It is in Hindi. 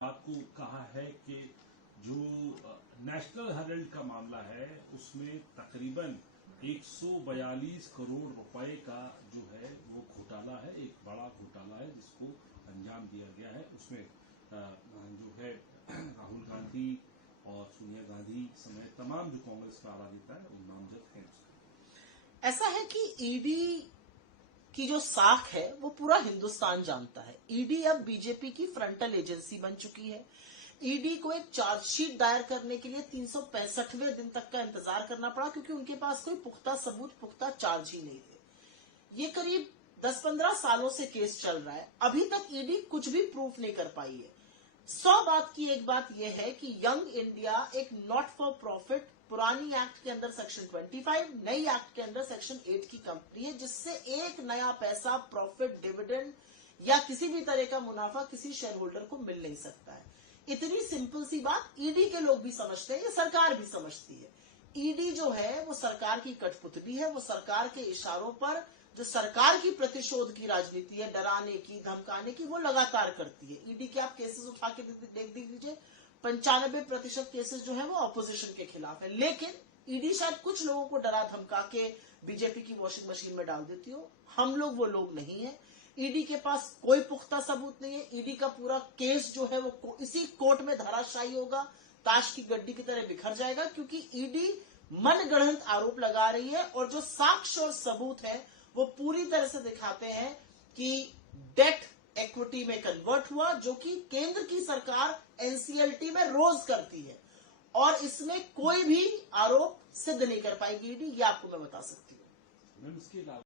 आपको कहा है कि जो नेशनल हेराल्ड का मामला है उसमें तकरीबन 142 करोड़ रुपए का जो है वो घोटाला है, एक बड़ा घोटाला है जिसको अंजाम दिया गया है। उसमें जो है राहुल गांधी और सोनिया गांधी समेत तमाम जो कांग्रेस का आला नेता है वो नामजद हैं। ऐसा है कि ईडी की जो साख है वो पूरा हिंदुस्तान जानता है। ईडी अब बीजेपी की फ्रंटल एजेंसी बन चुकी है। ईडी को एक चार्जशीट दायर करने के लिए 365वें दिन तक का इंतजार करना पड़ा, क्योंकि उनके पास कोई पुख्ता सबूत, पुख्ता चार्ज ही नहीं थे। ये करीब 10-15 सालों से केस चल रहा है, अभी तक ईडी कुछ भी प्रूफ नहीं कर पाई है। 100 बात की एक बात यह है कि यंग इंडिया एक नॉट फॉर प्रॉफिट पुरानी एक्ट के अंदर सेक्शन 25, नई एक्ट के अंदर सेक्शन 8 की कंपनी है, जिससे एक नया पैसा प्रॉफिट, डिविडेंड या किसी भी तरह का मुनाफा किसी शेयर होल्डर को मिल नहीं सकता है। इतनी सिंपल सी बात ईडी के लोग भी समझते हैं, ये सरकार भी समझती है। ईडी जो है वो सरकार की कठपुतली है, वो सरकार के इशारों पर जो सरकार की प्रतिशोध की राजनीति है, डराने की, धमकाने की, वो लगातार करती है। ईडी के आप केसेस उठा के देख दीजिए, 95% केसेस जो है वो ऑपोजिशन के खिलाफ है। लेकिन ईडी शायद कुछ लोगों को डरा धमका के बीजेपी की वॉशिंग मशीन में डाल देती हो, हम लोग वो लोग नहीं है। ईडी के पास कोई पुख्ता सबूत नहीं है। ईडी का पूरा केस जो है वो इसी कोर्ट में धराशायी होगा, ताश की गड्डी की तरह बिखर जाएगा, क्योंकि ईडी मनगढ़ंत आरोप लगा रही है और जो साक्ष्य और सबूत है वो पूरी तरह से दिखाते हैं कि डेट इक्विटी में कन्वर्ट हुआ, जो कि केंद्र की सरकार एनसीएलटी में रोज करती है, और इसमें कोई भी आरोप सिद्ध नहीं कर पाएगी ईडी, ये आपको मैं बता सकती हूँ। इसके अलावा